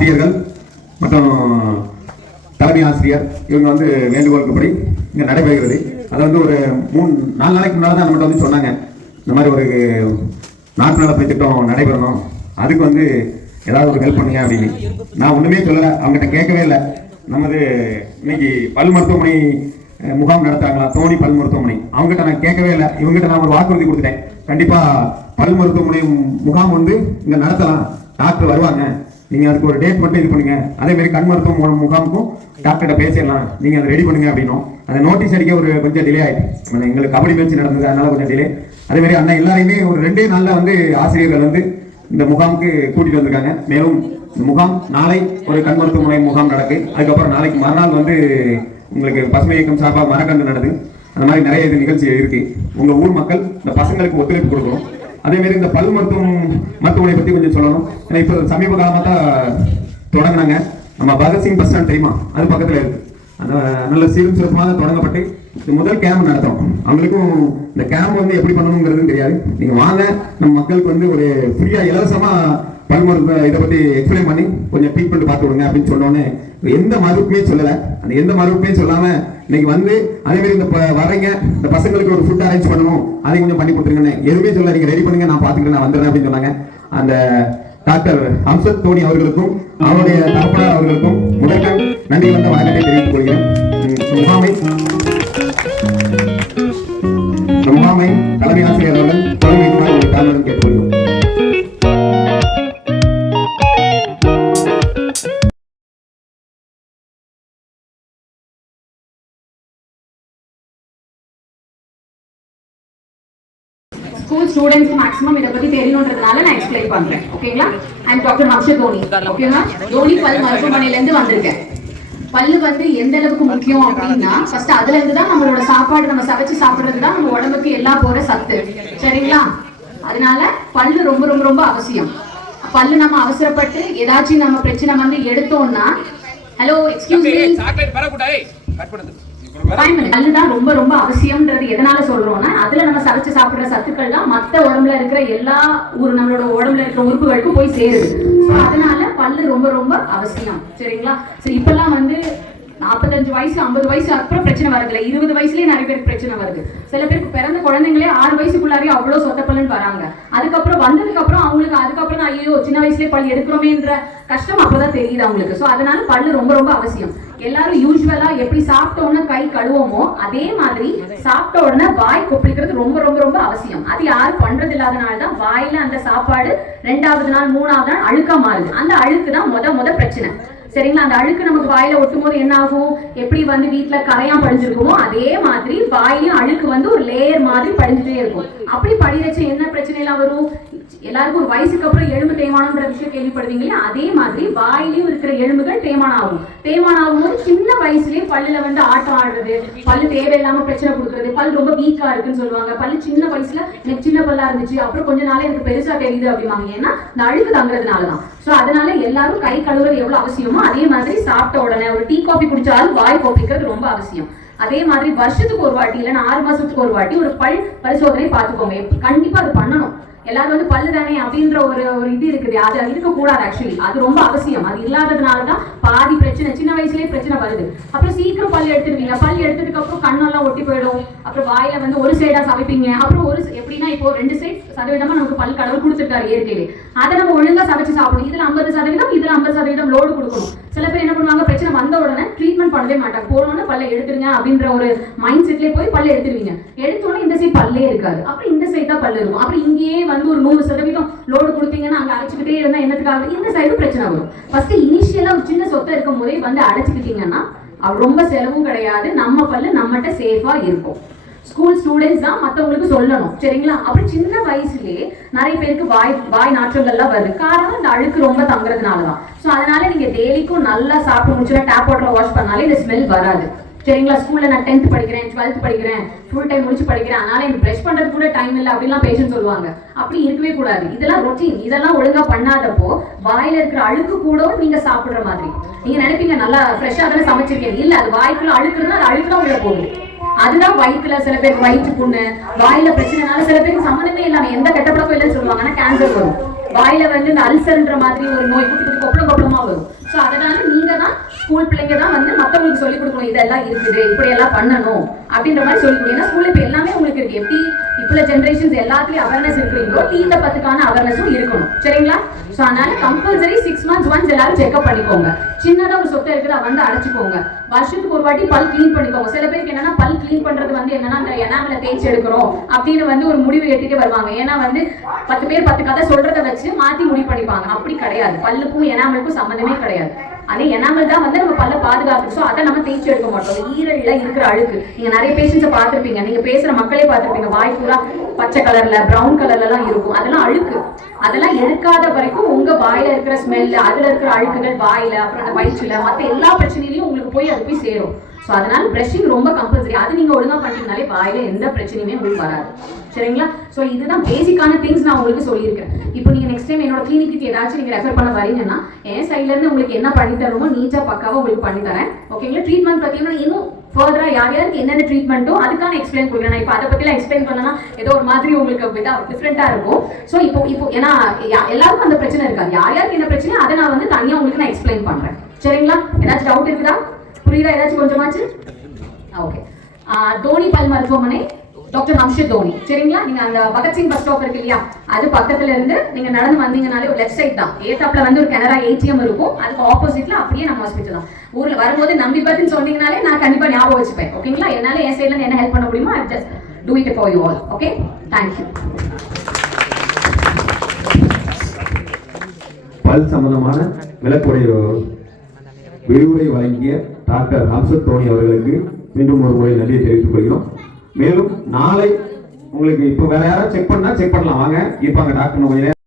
ஆசிரியர்கள் மற்றும் தலைமை ஆசிரியர் இவங்க வந்து வேண்டுகோளுக்குப்படி இங்கே நடைபெறுகிறது. அதை வந்து ஒரு 3-4 நாளைக்கு முன்னாடி தான் நம்மகிட்ட வந்து சொன்னாங்க, இந்த மாதிரி ஒரு நாட்டு நலப்பணி திட்டம் நடைபெறணும், அதுக்கு வந்து ஏதாவது ஒரு ஹெல்ப் பண்ணுங்க அப்படின்னு. நான் ஒன்றுமே சொல்லலை, அவங்ககிட்ட கேட்கவே இல்லை. நமது இன்னைக்கு பல் மருத்துவமனை முகாம் நடத்துறாங்களா, தோனி பல் மருத்துவமனை, அவங்ககிட்ட நான் கேட்கவே இல்லை. இவங்ககிட்ட நான் ஒரு வாக்குறுதி கொடுத்துட்டேன், கண்டிப்பாக பல் மருத்துவமனை முகாம் வந்து இங்கே நடத்தலாம், டாக்டர் வருவாங்க, நீங்கள் அதுக்கு ஒரு டேட் மட்டும் இது பண்ணுங்க. அதேமாதிரி கண் மருத்துவ முகாமுக்கும் டாக்டர்கிட்ட பேசிடலாம், நீங்கள் அதை ரெடி பண்ணுங்க அப்படின்னும். அதை நோட்டீஸ் அடிக்க ஒரு கொஞ்சம் டிலே ஆகிடுச்சு. எங்களுக்கு கபடி மேட்ச் நடந்தது, அதனால கொஞ்சம் டிலே. அதேமாதிரி அண்ணன் எல்லாரையுமே ஒரு 2 நாளில் வந்து ஆசிரியர்கள் வந்து இந்த முகாமுக்கு கூட்டிகிட்டு வந்திருக்காங்க. மேலும் இந்த முகாம் நாளை ஒரு கண் மருத்துவமனை முகாம் நடக்கு. அதுக்கப்புறம் நாளைக்கு மறுநாள் வந்து உங்களுக்கு பசுமை இயக்கம் சார்பாக மரக்கன்று நடக்குது. அந்த மாதிரி நிறைய இது நிகழ்ச்சி இருக்கு. உங்கள் ஊர் மக்கள் இந்த பசங்களுக்கு ஒத்துழைப்பு கொடுக்கணும். அதேமாரி இந்த பல் மருத்துவமனை பற்றி கொஞ்சம் சொல்லணும். ஏன்னா இப்போ சமீப காலமாக தான் தொடங்கினாங்க. நம்ம பகத்சிங் பஸ் ஸ்டாண்ட் தெரியுமா, அது பக்கத்தில் இருக்கு. அந்த நல்ல சீரும் சிறப்பாக தொடங்கப்பட்டு முதல் கேம்ப் நடத்தும். அவங்களுக்கும் இந்த கேம்ப் வந்து எப்படி பண்ணணுங்கிறது தெரியாது. நீங்கள் வாங்க, நம்ம மக்களுக்கு வந்து ஒரு ஃப்ரீயாக இலவசமாக பல் மருத்துவ இதை பற்றி எக்ஸ்பிளைன் பண்ணி கொஞ்சம் ட்ரீட்மெண்ட் பார்த்து விடுங்க அப்படின்னு சொன்னோன்னே எந்த மறுப்புமே சொல்லலை. அந்த எந்த மறுப்புமே சொல்லாமல் இன்னைக்கு வந்து அதேமாதிரி இந்த வரீங்க, இந்த பசங்களுக்கு ஒரு ஃபுட் அரேஞ்ச் பண்ணணும், அதை கொஞ்சம் பண்ணி கொடுத்துருங்கன்னு எதுவுமே சொல்ல, நீங்கள் ரெடி பண்ணுங்க, நான் பார்த்துக்கிறேன், நான் வந்துடுறேன் அப்படின்னு சொன்னாங்க. அந்த டாக்டர் அம்சத் தோனி அவர்களுக்கும் அவருடைய தகப்பனார் அவர்களுக்கும் முதற்கண் நன்றி வந்த வணக்கத்தை தெரிவித்துக் கொள்கிறேன். முகாமை தலைமை ஆசிரியர் அவர்கள் தொடர்பு ஒரு காரணம் கேட்டுக்கொள்கிறோம். ஸ்கூல் ஸ்டூடெண்ட்ஸ் மேக்ஸிமம் இதை பத்தி தெரியணுன்றதுனால நான் எக்ஸ்பிளைன் பண்றேன். ஓகேங்களா? I'm doctor Hamshad Dhoni. ஓகேங்களா? தோனி பல் மருத்துவமனையில இருந்து வந்திருக்கேன். பல்லு வந்து எந்த அளவுக்கு முக்கியம் அப்படின்னா, ஃபர்ஸ்ட் அதுல இருந்து தான் நம்மளோட சாப்பாடு நம்ம சமைச்சு சாப்பிடுறது தான் நம்ம உடம்புக்கு எல்லாம் போற சத்து. சரிங்களா? அதனால பல்லு ரொம்ப ரொம்ப ரொம்ப அவசியம். பல்லு நம்ம அவசரப்பட்டு ஏதாச்சும் நம்ம பிரச்சனை வந்து எடுத்தோம்னா, ஹலோ எக்ஸ்கியூஸ் மீ, பல்லுதான் ரொம்ப ரொம்ப அவசியம்ன்றது எதனால சொல்றோம்னா, அதுல நம்ம சமைச்சு சாப்பிடுற சத்துக்கள் தான் மத்த உடம்புல இருக்கிற எல்லா நம்மளோட உடம்புல இருக்கிற உறுப்புகளுக்கும் போய் சேருது. அதனால பல்லு ரொம்ப ரொம்ப அவசியம். சரிங்களா? சரி, இப்பெல்லாம் வந்து 45 வயசு 50 வயசு அப்புறம் பிரச்சனை வரதில்லை. 20 வயசுலயே நிறைய பேருக்கு பிரச்சனை வருது. சில பேருக்கு பிறந்த குழந்தைங்களே 6 வயசுக்குள்ளாவே அவ்வளவு சொத்த பல்லுன்னு வராங்க. அதுக்கப்புறம் வந்ததுக்கு அப்புறம் அவங்களுக்கு அதுக்கப்புறம் ஐயோ சின்ன வயசுலயே பல் எடுக்கிறோமேன்ற கஷ்டம் அப்பதான் தெரியுது அவங்களுக்கு. சோ அதனால பல்லு ரொம்ப ரொம்ப அவசியம். எல்லாரும் யூஸ்வலா எப்படி சாப்பிட்ட உடனே கை கழுவோமோ அதே மாதிரி சாப்பிட்ட உடனே வாய் கொப்பளிக்கிறது ரொம்ப ரொம்ப ரொம்ப அவசியம். அது யாரும் பண்றது இல்லாதனாலதான் வாயில அந்த சாப்பாடு 2வது நாள் 3வது நாள் அழுக்கா மாறுது. அந்த அழுக்கு தான் முத பிரச்சனை. சரிங்களா? அந்த அழுக்கு நமக்கு வாயில ஒட்டும் போது என்ன ஆகும், எப்படி வந்து வீட்டுல கரையான் படிஞ்சிருக்குமோ அதே மாதிரி வாயிலும் அழுக்கு வந்து ஒரு லேயர் மாதிரி படிஞ்சுட்டே இருக்கும். அப்படி படிச்சு என்ன பிரச்சனை எல்லாம் வரும், எல்லாருக்கும் ஒரு வயசுக்கு அப்புறம் எலும்பு தேய்மானம்ன்ற விஷயம் கேள்விப்படுவீங்க இல்லையா, அதே மாதிரி வாயிலையும் இருக்கிற எலும்புகள் தேய்மானம் ஆகும். தேய்மானம் ஆகும்போது சின்ன வயசுலயே பல்லுல வந்து ஆட்டம் ஆடுறது, பல்லு தேவையில்லாம பிரச்சனை கொடுக்குறது, பல் ரொம்ப வீக்கா இருக்குன்னு சொல்லுவாங்க. பல்லு சின்ன வயசுல எனக்கு சின்ன பல்லா இருந்துச்சு, அப்புறம் கொஞ்ச நாளே எனக்கு பெருசா தெரியுது அப்படிவாங்க. ஏன்னா இந்த அழுக்கு தங்குறதுனாலதான். சோ அதனால எல்லாரும் கை கழுவுறது எவ்வளவு அவசியமோ அதே மாதிரி சாப்பிட்ட உடனே ஒரு டீ காஃபி குடிச்சாலும் வாய் கொப்பிக்கிறது ரொம்ப அவசியம். அதே மாதிரி வருஷத்துக்கு ஒரு வாட்டி இல்லைன்னா 6 மாசத்துக்கு ஒரு வாட்டி ஒரு பல் பரிசோதனை பார்த்துக்கோங்க. கண்டிப்பா அது பண்ணணும். எல்லாரும் வந்து பல்லு தானே அப்படின்ற ஒரு இது இருக்குது, அது இருக்கக்கூடாது. ஆக்சுவலி அது ரொம்ப அவசியம். அது இல்லாததுனாலதான் பாதி பிரச்சனை சின்ன வயசுலயே பிரச்சனை வருது. அப்புறம் சீக்கிரம் பல் எடுத்துருவீங்க. பல் எடுத்ததுக்கு அப்புறம் கண்ணெல்லாம் ஒட்டி போயிடும். அப்புறம் வாயில வந்து ஒரு சைடா சமைப்பீங்க. அப்புறம் எப்படின்னா இப்போ 2 சைட் சதவீதமா நமக்கு பல் கடவுள் கொடுத்துருக்காரு இயற்கையிலே. அதை நம்ம ஒழுங்கா சமைச்சு சாப்பிடணும். இதுல 50%, இதுல 50% லோடு கொடுக்கணும். சில பேர் என்ன பண்ணுவாங்க, பிரச்சனை வந்த உடனே ட்ரீட்மெண்ட் பண்ணவே மாட்டாங்க. போனோன்னு பல்ல எடுத்துருங்க அப்படின்ற ஒரு மைண்ட் செட்லயே போய் பல்ல எடுத்துருவீங்க. எடுத்தோன்னே இந்த சைட் பல்லே இருக்காது, அப்புறம் இந்த சைட் தான் பல்லு இருக்கும். அப்புறம் இங்கேயே வந்து ஒரு 100% லோடு கொடுத்தீங்கன்னா அங்க அடைச்சுக்கிட்டே இருந்தா என்னத்துக்காக இந்த சைடு பிரச்சனை வரும். ஃபர்ஸ்ட் இனிஷியலா ஒரு சின்ன சொத்தை இருக்கும் போதே வந்து அடைச்சுக்கிட்டீங்கன்னா ரொம்ப செலவும் கிடையாது, நம்ம பல்லு நம்மகிட்ட சேஃபா இருக்கும். ஸ்கூல் ஸ்டூடெண்ட்ஸ் தான் மற்றவங்களுக்கு சொல்லணும். சரிங்களா? அப்புறம் சின்ன வயசுலயே நிறைய பேருக்கு வாய் நாற்றங்கள்லாம் வருது. காரணம் இந்த அழுக்கு ரொம்ப தங்குறதுனாலதான். ஸோ அதனால நீங்க டெய்லிக்கும் நல்லா சாப்பிட்டு முடிச்சுன்னா டேப் வாட்டர் வாஷ் பண்ணாலே இந்த ஸ்மெல் வராது. சரிங்களா? ஸ்கூல்ல நான் 10th படிக்கிறேன், 12th படிக்கிறேன், ஃபுல் டைம் முடிச்சு படிக்கிறேன், அதனால எனக்கு பிரஷ் பண்றது கூட டைம் இல்லை அப்படிலாம் பேஷண்ட் சொல்லுவாங்க. அப்படி இருக்கவே கூடாது. இதெல்லாம் ரொட்டீன். இதெல்லாம் ஒழுங்கா பண்ணாதப்போ வாயில இருக்கிற அழுக்கு கூட நீங்க சாப்பிடுற மாதிரி நீங்க நினைப்பீங்க நல்லா ஃப்ரெஷ்ஷா தானே சமைச்சிருக்கீங்க. இல்ல, அது வாய்க்குள்ள அழுக்குன்னா அது அழுக்குதான் உள்ள போகுது. அதுதான் வயிற்றுல சில பேருக்கு வயிற்று புண்ணு, வாயில பிரச்சனைனால சில பேருக்கு சம்மந்தமே இல்லாம எந்த கெட்ட பழக்கம் இல்லைன்னு சொல்லுவாங்க, ஆனா கேன்சர் வரும். வாயில வந்து இந்த அல்சர்ன்ற மாதிரி ஒரு நோய் குட்டி குட்டி கொப்பளமா வரும். ஸோ அதனால நீங்க தான் ஸ்கூல் பிள்ளைங்க தான் வந்து மற்றவங்களுக்கு சொல்லிக் கொடுக்கணும், இதெல்லாம் இருக்குது, இப்படி எல்லாம் பண்ணணும் அப்படின்ற மாதிரி சொல்லிக் கொடுக்கணும். ஏன்னா ஸ்கூல்ல இப்போ எல்லாமே உங்களுக்கு இருக்கு. எப்படி இப்போ ஜென்ரேஷன்ஸ் எல்லாத்துலயும் அவேர்னஸ் இருக்கிறீங்களோ தீண்ட பத்துக்கான அவேர்னஸும் இருக்கணும். சரிங்களா? ஸோ அதனால கம்பல்சரி 6 months ஒன்ஸ் எல்லாரும் செக்அப் பண்ணிக்கோங்க. சின்னதா ஒரு சொத்தை இருக்குதா வந்து அடைச்சுக்கோங்க. வருஷத்துக்கு ஒரு வாட்டி பல் கிளீன் பண்ணிக்கோங்க. சில பேருக்கு என்னன்னா பல் கிளீன் பண்றது வந்து என்னன்னா அந்த எனாமல தேய்ச்சி எடுக்கிறோம் அப்படின்னு வந்து ஒரு முடிவு எட்டிட்டு வருவாங்க. ஏன்னா வந்து 10 பேர் 10 கதை சொல்றதை வச்சு மாத்தி முடிவு பண்ணிப்பாங்க. அப்படி கிடையாது. பல்லுக்கும் எனாமலுக்கும் சம்பந்தமே கிடையாது. அதே எனாமல் தான் வந்து நம்ம பல்ல பாதுகாத்து. ஸோ அதை நம்ம தேய்ச்சி எடுக்க மாட்டோம். ஈரல்ல இருக்கிற அழுக்கு நீங்க நிறைய பேஷண்ட்ஸை பார்த்துருப்பீங்க, நீங்க பேசுற மக்களே பார்த்துருப்பீங்க, வாய் பூரா பச்சை கலர்ல பிரவுன் கலர்ல எல்லாம் இருக்கும். அதெல்லாம் அழுக்கு. அதெல்லாம் எடுக்காத வரைக்கும் உங்க வாயில இருக்கிற ஸ்மெல், அதுல இருக்கிற அழுக்குகள் வாயில, அப்புறம் அந்த வயிற்றுல, மற்ற எல்லா பிரச்சனையிலையும் உங்களுக்கு போய் அது போய் சேரும். ஸோ அதனால பிரஷிங் ரொம்ப கம்பல்சரி. அது நீங்க ஒழுங்கா பண்ணிட்டீங்கனாலே வாயில எந்த பிரச்சனையுமே உங்களுக்கு வராது. சரிங்களா? ஸோ இதுதான் பேசிக்கான திங்ஸ் நான் உங்களுக்கு சொல்லியிருக்கேன். இப்போ நீங்க நெக்ஸ்ட் டைம் என்னோட கிளினிக்கு ஏதாச்சும் நீங்க ரெஃபர் பண்ண வரீங்கன்னா என் சைட்ல இருந்து உங்களுக்கு என்ன பண்ணி தருமோ நீட்டா பக்காவா உங்களுக்கு பண்ணி தரேன். ஓகேங்களா? ட்ரீட்மெண்ட் பார்த்தீங்கன்னா இன்னும் ஃபர்தரா யார் யாருக்கு என்னென்ன ட்ரீட்மெண்ட்டோ அதுக்கான எக்ஸ்பிளைன் கொடுக்குறேன். நான் இப்போ அதை பற்றிலாம் எக்ஸ்பிளைன் பண்ணனா ஏதோ ஒரு மாதிரி உங்களுக்கு டிஃப்ரெண்ட்டாக இருக்கும். ஸோ இப்போ ஏன்னா எல்லாருக்கும் அந்த பிரச்சனை இருக்காது. யார் யாருக்கு என்ன பிரச்சனை அதை நான் வந்து தனியாக உங்களுக்கு நான் எக்ஸ்பிளைன் பண்ணுறேன். சரிங்களா? ஏதாச்சும் டவுட் இருக்குதா? புரியுதா? ஏதாச்சும் கொஞ்சமாச்சு? ஓகே. தோனி பல் மருத்துவமனை, டாக்டர் ஹம்ஷத் தோனி. சரிங்களா? நீங்க அந்த பகத்சிங் பஸ் ஸ்டாப் இருக்கு இல்லையா, அது பக்கத்துல இருந்து நீங்க நடந்து வந்தீங்கனாலே ஒரு லெஃப்ட் சைட் தான். ஏத்தாப்ல வந்து ஒரு கனரா ஏடிஎம் இருக்கும். அதுக்கு ஆப்போசிட்ல அப்படியே நம்ம ஹாஸ்பிட்டல் தான். ஊர்ல வரும்போது நம்பி பத்தின்னு சொன்னீங்கனாலே நான் கண்டிப்பா ஞாபகம் வச்சுப்பேன். ஓகேங்களா? என்னால என் சைட்ல என்ன ஹெல்ப் பண்ண முடியுமோ I just do it for you all. Okay, thank you. பல் சம்பந்தமான விளக்குடைய விரிவுரை வழங்கிய டாக்டர் ஹம்ஷத் தோனி அவர்களுக்கு மீண்டும் ஒரு முறை நன்றியை தெரிவித்துக் கொள்கிறோம். மேலும் நாளை உங்களுக்கு இப்போ வேற யாராவது செக் பண்ணா செக் பண்ணலாம், வாங்க இருப்பாங்க டாக்டர்.